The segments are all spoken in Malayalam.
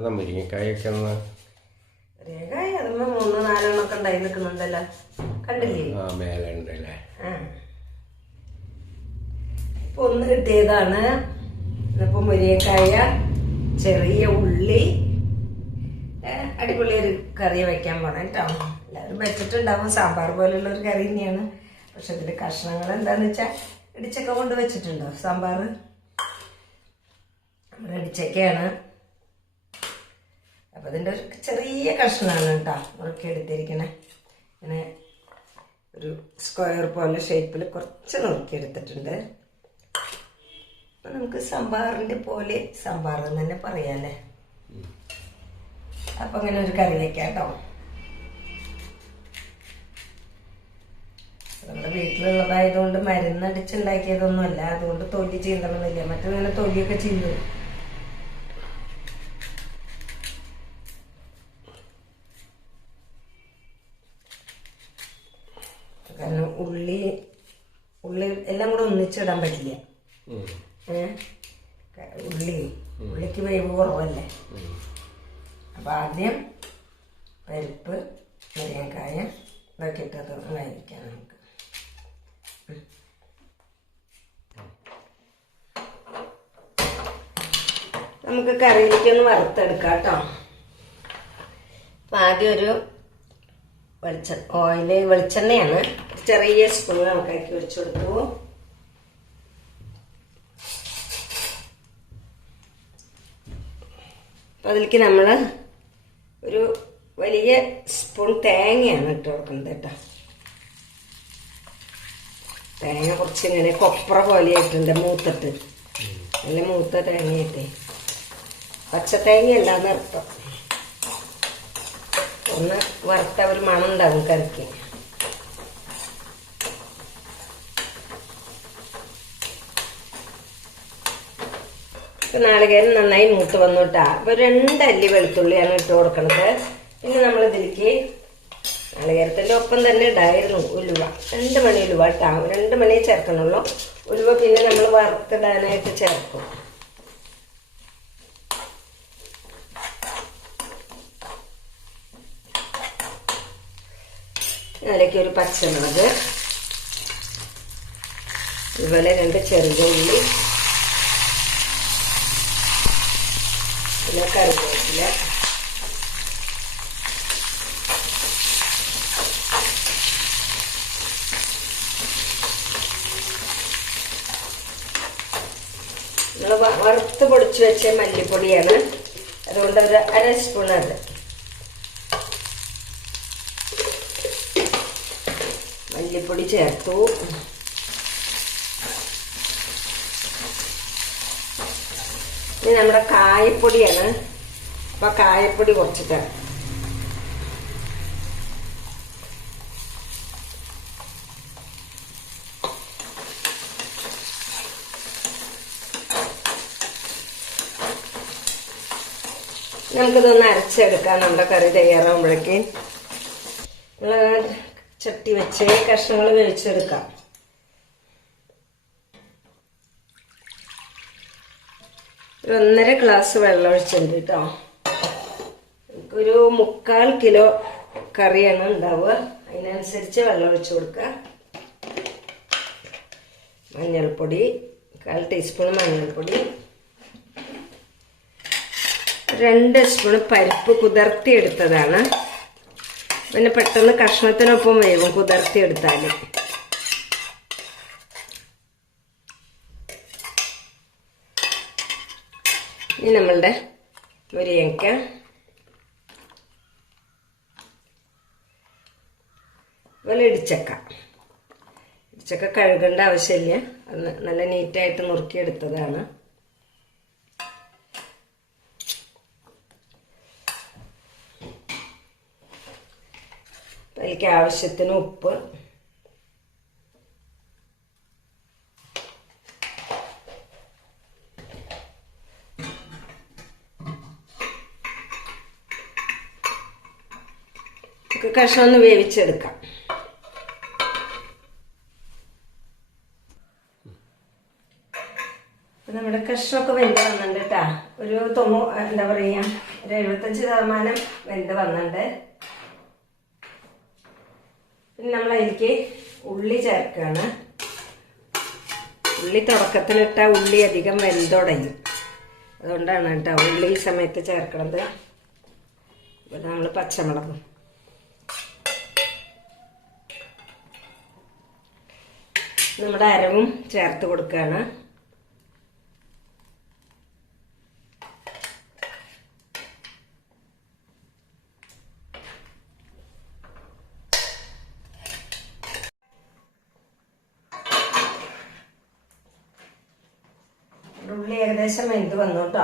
എവിടുന്ന മുരിങ്ങക്കായൊക്കെ ഒന്ന് മൂന്ന് നാലെണ്ണൊക്കെ ഉണ്ടായി നിൽക്കുന്നുണ്ടല്ലോ. കണ്ടില്ലേ? ആ മേലെ ഇപ്പൊ ഒന്ന് കിട്ടിയതാണ്. ഇന്നിപ്പോ മുരിങ്ങക്കായ ചെറിയ ഉള്ളി അടിപൊളി ഒരു കറി വെക്കാൻ പോണേ കേട്ടോ എല്ലാവരും വെച്ചിട്ടുണ്ടാവും. സാമ്പാർ പോലുള്ള ഒരു കറി തന്നെയാണ്. പക്ഷെ ഇതിന്റെ കഷ്ണങ്ങൾ എന്താന്ന് വെച്ചാൽ ഇടിച്ചക്ക കൊണ്ട് വെച്ചിട്ടുണ്ടോ സാമ്പാർ നമ്മുടെ ഇടിച്ചക്കയാണ്. അപ്പൊ ഇതിന്റെ ഒരു ചെറിയ കഷ്ണമാണ് കേട്ടോ നുറുക്കി എടുത്തിരിക്കണേ. ഇങ്ങനെ ഒരു സ്ക്വയർ പോലെ ഷേപ്പിൽ കുറച്ച് നുറുക്കിയെടുത്തിട്ടുണ്ട് അപ്പം നമുക്ക് സാമ്പാറിന്റെ പോലെ സാമ്പാർ എന്ന് തന്നെ പറയാല്ലേ? അപ്പം അങ്ങനെ ഒരു കറി വെക്കാം കേട്ടോ. നമ്മുടെ വീട്ടിലുള്ളതായതുകൊണ്ട് മരുന്നടിച്ചുണ്ടാക്കിയതൊന്നുമല്ല അതുകൊണ്ട് തൊലി ചീന്തണമെന്നില്ല. മറ്റേ തൊലിയൊക്കെ ചീന്തും കാരണം ഉള്ളി ഉള്ളി എല്ലാം കൂടെ ഒന്നിച്ചിടാൻ പറ്റില്ല. ഉള്ളി ഉള്ളിക്ക് വേവ് കുറവല്ലേ? അപ്പൊ ആദ്യം പരിപ്പ് മുരിങ്ങക്കായ ഇതൊക്കെ ഇട്ടത് വേവിക്കാം നമുക്ക്. നമുക്ക് കറിയിലേക്ക് ഒന്ന് വറുത്തെടുക്കാം കേട്ടോ. അപ്പൊ ആദ്യം ഒരു വെളിച്ച ഓയിൽ വെളിച്ചെണ്ണയാണ്. ചെറിയ സ്പൂൺ കണക്കാക്കി ഒഴിച്ചു കൊടുത്തു. അതിലേക്ക് നമ്മൾ ഒരു വലിയ സ്പൂൺ തേങ്ങയാണ് ഇട്ട് കൊടുക്കുന്നത് കേട്ടോ. തേങ്ങ കുറച്ച് ഇങ്ങനെ കൊപ്ര പോലെ ആയിട്ടുണ്ട് മൂത്തിട്ട്. നല്ല മൂത്ത തേങ്ങയായിട്ടേ. പച്ച തേങ്ങയല്ലാന്ന് നിർത്തം ഒന്ന് വറുത്ത ഒരു മണം ഉണ്ടാകും കറിക്ക്. നാളികേരം നന്നായി മൂത്ത് വന്നു അപ്പൊ രണ്ടല്ലി വെളുത്തുള്ളിയാണ് ഇട്ട് കൊടുക്കണത്. പിന്നെ നമ്മൾ ഇതിലേക്ക് നാളികേരത്തിന്റെ ഒപ്പം തന്നെ ഇടായിരുന്നു ഉലുവ. രണ്ട് മണി ഉലുവ ഇട്ടാ രണ്ട് മണി ചേർക്കണുള്ളൂ. ഉലുവ പിന്നെ നമ്മൾ വറുത്തിടാനായിട്ട് ചേർക്കും. അതിലേക്ക് ഒരു പച്ചമുളക്. അതുപോലെ രണ്ട് ചെറിയ ഉള്ളി. പിന്നെ കറിവേപ്പില. നമ്മൾ വറുത്ത് പൊടിച്ച് വെച്ച മല്ലിപ്പൊടിയാണ്. അതുകൊണ്ട് ഒരു അര സ്പൂൺ അത്. മല്ലിപ്പൊടി ചേർത്തു. ഇനി നമ്മുടെ കായപ്പൊടിയാണ്. അപ്പൊ കായപ്പൊടി കുറച്ചിട്ട് നമുക്കിതൊന്ന് അരച്ചെടുക്കാം. നമ്മുടെ കറി തയ്യാറാകുമ്പോഴേക്ക് നമ്മൾ ചട്ടി വെച്ച് കഷ്ണങ്ങൾ വേവിച്ചെടുക്കാം. ഒന്നര ഗ്ലാസ് വെള്ളം ഒഴിച്ചിട്ടുണ്ട് കേട്ടോ. ഒരു മുക്കാൽ കിലോ കറിയാണ് ഉണ്ടാവുക. അതിനനുസരിച്ച് വെള്ളം ഒഴിച്ചു കൊടുക്കുക. മഞ്ഞൾപ്പൊടി കാൽ ടീസ്പൂൺ മഞ്ഞൾപ്പൊടി രണ്ട് സ്പൂൺ പരിപ്പ് കുതിർത്തി എടുത്തതാണ് പിന്നെ പെട്ടെന്ന് കഷ്ണത്തിനൊപ്പം വേവും കുതിർത്തി എടുത്താൽ ഇനി നമ്മളുടെ മുരിങ്ങയ്ക്ക അതുപോലെ ഇടിച്ചക്ക. ഇടിച്ചക്ക കഴുകേണ്ട ആവശ്യമില്ല. നല്ല നീറ്റായിട്ട് നുറുക്കിയെടുത്തതാണ്. അതിലേക്ക് ആവശ്യത്തിന് ഉപ്പ്. കഷ്ണം ഒന്ന് വേവിച്ചെടുക്കാം. നമ്മുടെ കഷ്ണമൊക്കെ വെന്ത് വന്നിട്ടുണ്ട് കേട്ടാ ഒരു തൊണ്ണൂ എന്താ പറയാ ഒരു എഴുപത്തഞ്ച് ശതമാനം വെന്ത് വന്നിട്ടുണ്ട്. പിന്നെ നമ്മൾ അതിലേക്ക് ഉള്ളി ചേർക്കുകയാണ് ഉള്ളി തുടക്കത്തിലിട്ട ഉള്ളി അധികം വെന്തുടയും. അതുകൊണ്ടാണ് കേട്ടോ ഉള്ളി ഈ സമയത്ത് ചേർക്കണത്. ഇവിടെ നമ്മൾ പച്ചമുളകും. നമ്മുടെ അരവും ചേർത്ത് കൊടുക്കുകയാണ് ഉള്ളി ഏകദേശം വെന്ത് വന്നു കേട്ടോ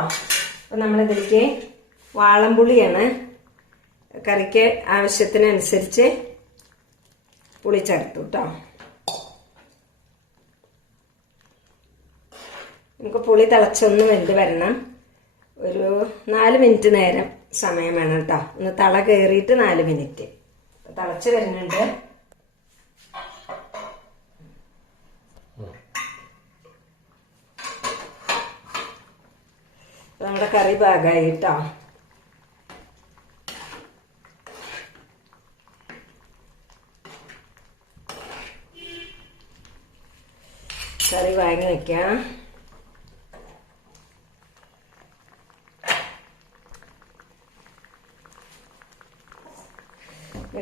അപ്പം നമ്മളിതിലേക്ക് വാളംപുളിയാണ് കറിക്ക് ആവശ്യത്തിനനുസരിച്ച് പുളി ചേർത്തു കേട്ടോ നമുക്ക് പുളി തിളച്ചൊന്ന് വെന്ത് വരണം. ഒരു നാല് മിനിറ്റ് നേരം സമയം വേണം കേട്ടോ ഒന്ന് തള കയറിയിട്ട് നാല് മിനിറ്റ്. തിളച്ച് വരുന്നുണ്ട്. നമ്മുടെ കറി പാകമായി കേട്ടോ കറി വാങ്ങി വെക്കാം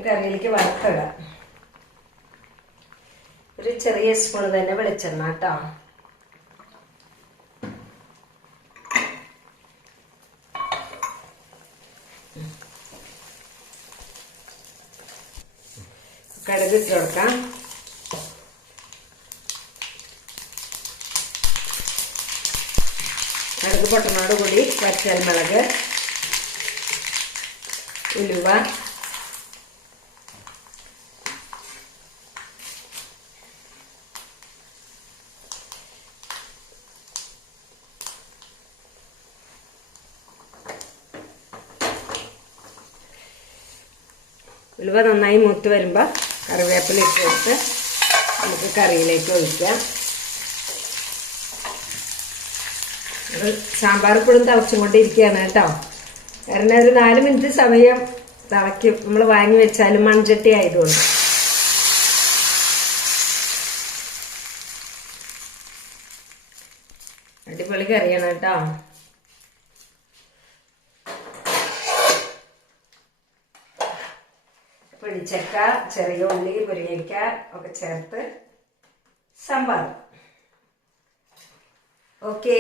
കറിയിലേക്ക് വറുത്തിടാം. ഒരു ചെറിയ സ്പൂൺ തന്നെ വെളിച്ചെണ്ണ കേട്ടോ. കടുക് ഇട്ട് കൊടുക്കാം കടുക് പൊട്ടനോട് കൂടി പച്ചമുളക് ഉലുവ ഉലുവ നന്നായി മൂത്ത് വരുമ്പോൾ കറിവേപ്പില ഇട്ട് നമുക്ക് കറിയിലേക്ക് ഒഴിക്കാം. സാമ്പാർ ഇപ്പോഴും തിളച്ചും കൊണ്ടിരിക്കുകയാണ് കേട്ടോ. കാരണം ഒരു നാല് മിനിറ്റ് സമയം തിളയ്ക്കും. നമ്മൾ വാങ്ങി വെച്ചാലും മൺചട്ടി ആയതുകൊണ്ട്. അടിപൊളി കറിയാണ് കേട്ടോ. പിടിച്ചക്ക ചെറിയ ഉള്ളി മുരിങ്ങയ്ക്ക ഒക്കെ ചേർത്ത് സാമ്പാർ ഓക്കേ